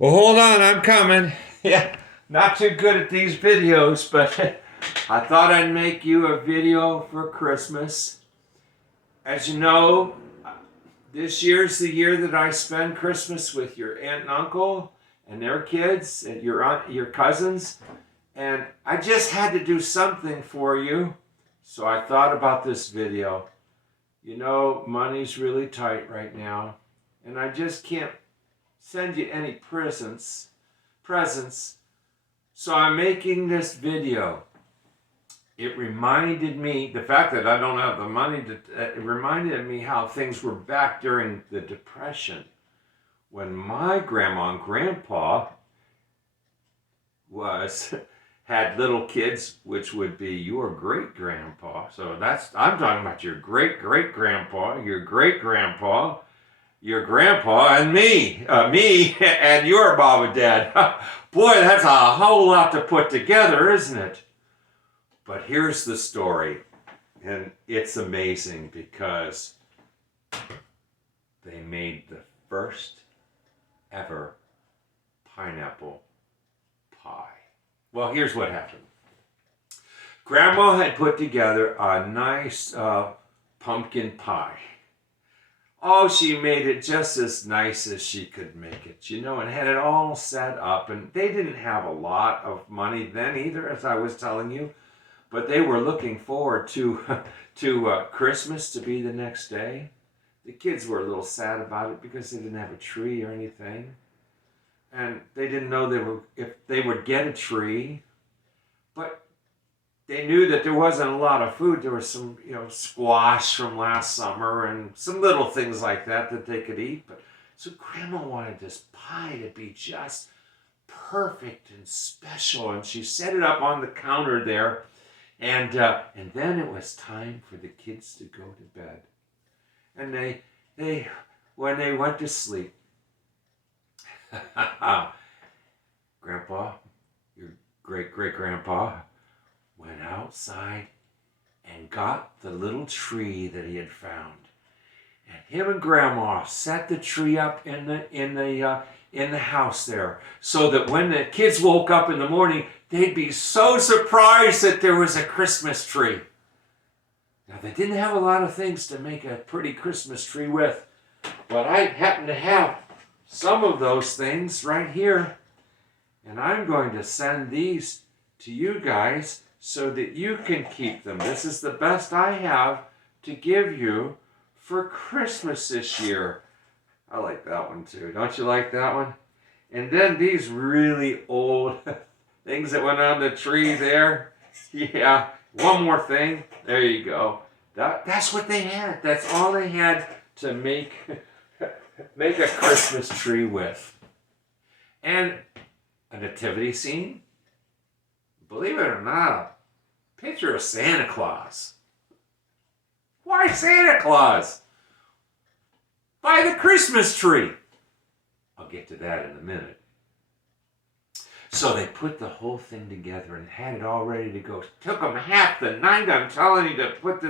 Well, hold on, I'm coming. Yeah, not too good at these videos, but I thought I'd make you a video for Christmas. As you know, this year's the year that I spend Christmas with your aunt and uncle and their kids and your cousins, and I just had to do something for you, so I thought about this video. You know, money's really tight right now, and I just can't send you any presents. So I'm making this video. It reminded me, the fact that I don't have the money it reminded me how things were back during the Depression when my grandma and grandpa was had little kids, which would be your great grandpa. So I'm talking about your great great grandpa, your great grandpa, your grandpa, and me and your mom and dad. Boy, that's a whole lot to put together, isn't it? But here's the story, and it's amazing because they made the first ever pineapple pie. Well, here's what happened. Grandma had put together a nice pumpkin pie. Oh, she made it just as nice as she could make it, and had it all set up. And they didn't have a lot of money then either, as I was telling you, but they were looking forward to Christmas to be the next day. The kids were a little sad about it because they didn't have a tree or anything, and they didn't know if they would get a tree, but they knew that there wasn't a lot of food. There was some, squash from last summer and some little things like that they could eat. But so Grandma wanted this pie to be just perfect and special, and she set it up on the counter there. And then it was time for the kids to go to bed. And they when they went to sleep, Grandpa, your great great grandpa, went outside and got the little tree that he had found. And him and Grandma set the tree up in the house there, so that when the kids woke up in the morning, they'd be so surprised that there was a Christmas tree. Now, they didn't have a lot of things to make a pretty Christmas tree with, but I happen to have some of those things right here. And I'm going to send these to you guys so that you can keep them. This is the best I have to give you for Christmas this year. I like that one too. Don't you like that one? And then these really old things that went on the tree there. Yeah, one more thing. There you go. That's what they had. That's all they had to make a Christmas tree with. And a nativity scene. Believe it or not, a picture of Santa Claus. Why Santa Claus? By the Christmas tree. I'll get to that in a minute. So they put the whole thing together and had it all ready to go. It took them half the night, I'm telling you, to put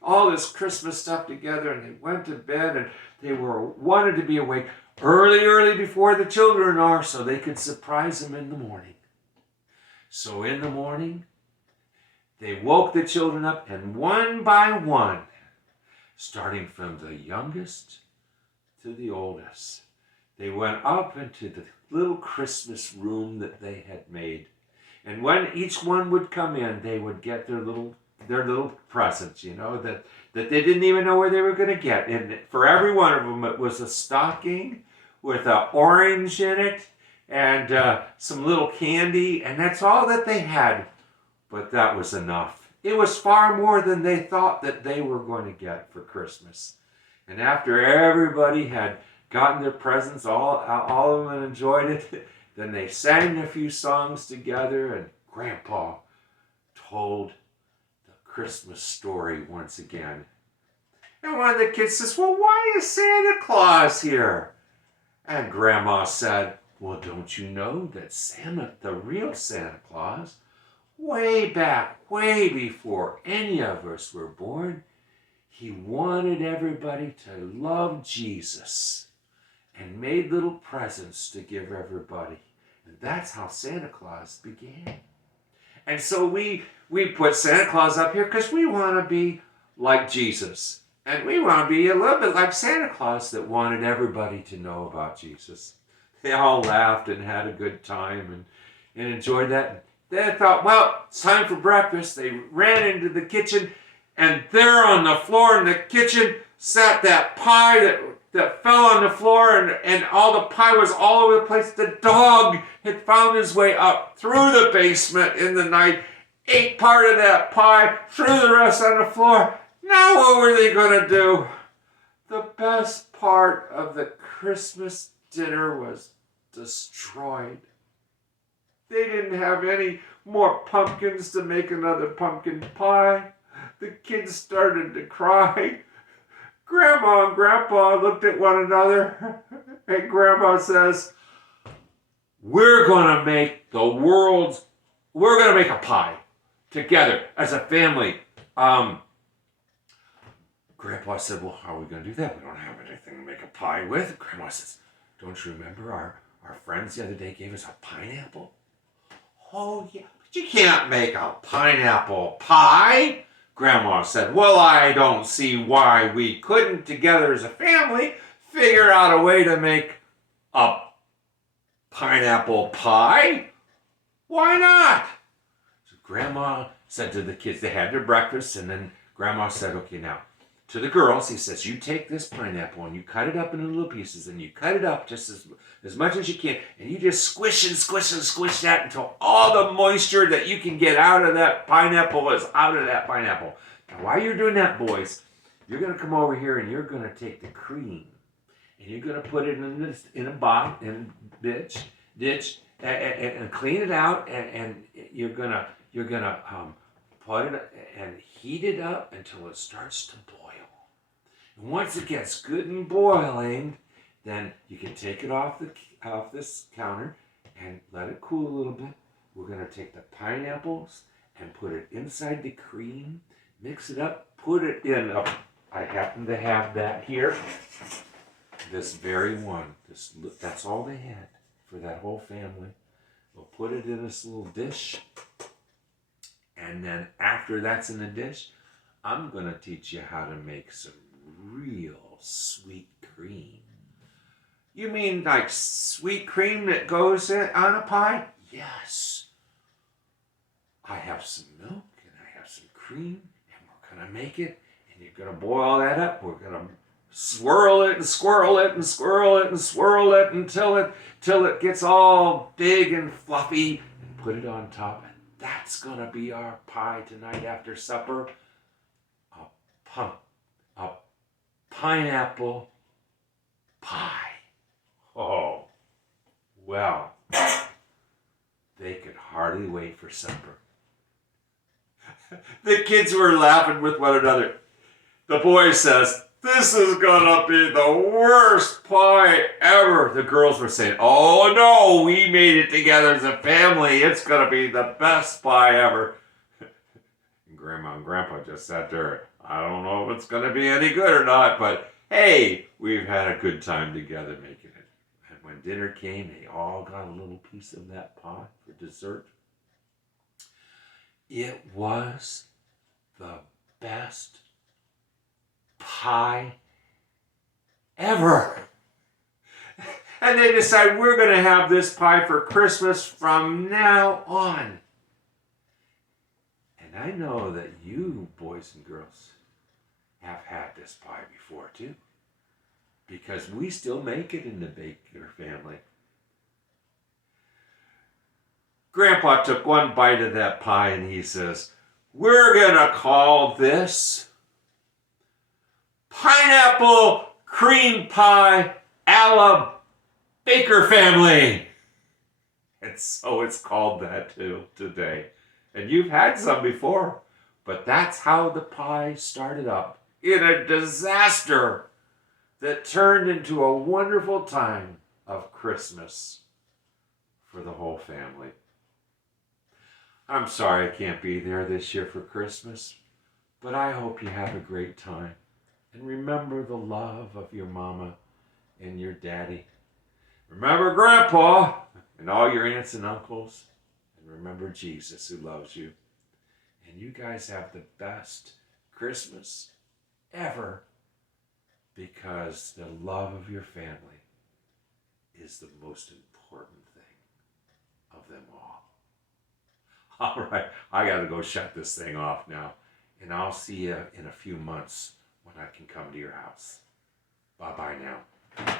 all this Christmas stuff together, and they went to bed, and they wanted to be awake early before the children are, so they could surprise them in the morning. So in the morning, they woke the children up, and one by one, starting from the youngest to the oldest, they went up into the little Christmas room that they had made. And when each one would come in, they would get their little presents, that they didn't even know where they were going to get. And for every one of them, it was a stocking with an orange in it and some little candy, and that's all that they had. But that was enough. It was far more than they thought that they were going to get for Christmas. And after everybody had gotten their presents, all of them enjoyed it, then they sang a few songs together, and Grandpa told the Christmas story once again. And one of the kids says, "Well, why is Santa Claus here?" And Grandma said, "Well, don't you know that the real Santa Claus, way back, way before any of us were born, he wanted everybody to love Jesus. and made little presents to give everybody. And that's how Santa Claus began. And so we put Santa Claus up here because we want to be like Jesus. And we want to be a little bit like Santa Claus that wanted everybody to know about Jesus. They all laughed and had a good time and enjoyed that. Then I thought, well, it's time for breakfast. They ran into the kitchen, and there on the floor in the kitchen sat that pie that fell on the floor, and all the pie was all over the place. The dog had found his way up through the basement in the night, ate part of that pie, threw the rest on the floor. Now what were they going to do? The best part of the Christmas dinner was destroyed. They didn't have any more pumpkins to make another pumpkin pie. The kids started to cry. Grandma and Grandpa looked at one another, and Grandma says, we're going to make a pie together as a family. Grandpa said, well, how are we going to do that? We don't have anything to make a pie with. Grandma says, don't you remember our friends the other day gave us a pineapple? Oh, yeah, but you can't make a pineapple pie. Grandma said, well, I don't see why we couldn't, together as a family, figure out a way to make a pineapple pie. Why not? So Grandma said to the kids, they had their breakfast, and then Grandma said, okay, now, to the girls, he says, you take this pineapple and you cut it up into little pieces, and you cut it up just as much as you can, and you just squish and squish and squish that until all the moisture that you can get out of that pineapple is out of that pineapple. Now, while you're doing that, boys, you're going to come over here and you're going to take the cream and you're going to put it in a ditch, and clean it out, and you're gonna put it and heat it up until it starts to boil. And once it gets good and boiling, then you can take it off this counter and let it cool a little bit. We're gonna take the pineapples and put it inside the cream, mix it up, put it in. I happen to have that here. This very one. That's all they had for that whole family. We'll put it in this little dish. And then after that's in the dish, I'm going to teach you how to make some real sweet cream. You mean like sweet cream that goes on a pie? Yes. I have some milk and I have some cream, and we're going to make it. And you're going to boil that up. We're going to swirl it and swirl it and swirl it and swirl it until it gets all big and fluffy, and put it on top. That's going to be our pie tonight after supper. A pineapple pie. Oh, well, they could hardly wait for supper. The kids were laughing with one another. The boy says, this is going to be the worst pie ever. The girls were saying, oh no, we made it together as a family. It's going to be the best pie ever. And Grandma and Grandpa just sat there. I don't know if it's going to be any good or not, but hey, we've had a good time together making it. And when dinner came, they all got a little piece of that pie for dessert. It was the best pie ever. And they decide we're going to have this pie for Christmas from now on. And I know that you boys and girls have had this pie before too, because we still make it in the Baker family. Grandpa took one bite of that pie and he says, we're going to call this pineapple cream pie a la Baker family. And so it's called that too today. And you've had some before, but that's how the pie started up, in a disaster that turned into a wonderful time of Christmas for the whole family. I'm sorry I can't be there this year for Christmas, but I hope you have a great time. And remember the love of your mama and your daddy Remember Grandpa and all your aunts and uncles. And remember Jesus who loves you. And you guys have the best Christmas ever because the love of your family is the most important thing of them all. All right, I got to go shut this thing off now. And I'll see you in a few months when I can come to your house. Bye-bye now.